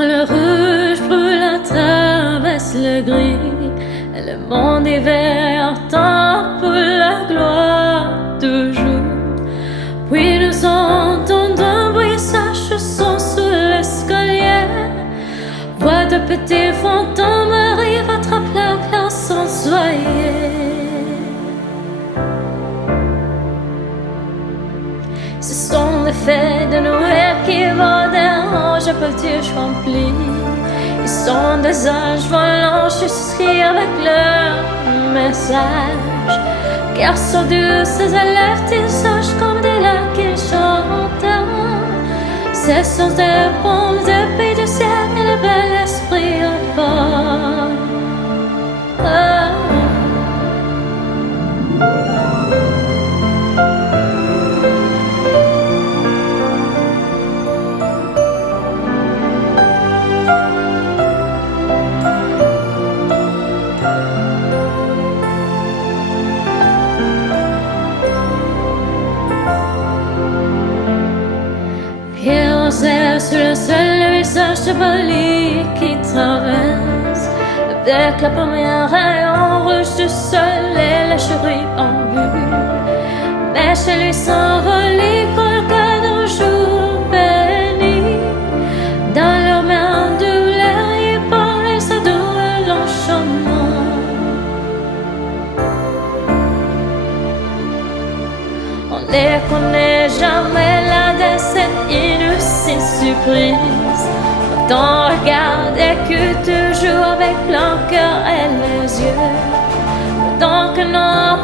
Quand le rouge brûle à travers le gris, le monde est vert, tant pour la gloire toujours. Puis nous entendons un bruit, sa chanson sous l'escalier. Voix de petits fantômes arrive, attrape la classe sans soyer. Ce sont les fêtes de Noël qui vont déranger petits remplis. Ils sont des âges volants jusqu'à avec leur message. Car sont douces ces élèves, ils sages comme des lacs qui chantent. Ce sont des bombes de pays du ciel et le bel esprit à bord. Sur le seul visage chevalier qui traverse avec la première rayon rouge du soleil, la chérie en vue. Mais chez lui s'envolait quelqu'un d'un jour béni. Dans leurs mains douleur, il parlait sa douleur l'enchantement. On ne connaît jamais la décennie innocente surprise. Autant regarder que toujours avec le cœur et les yeux. Tant que non,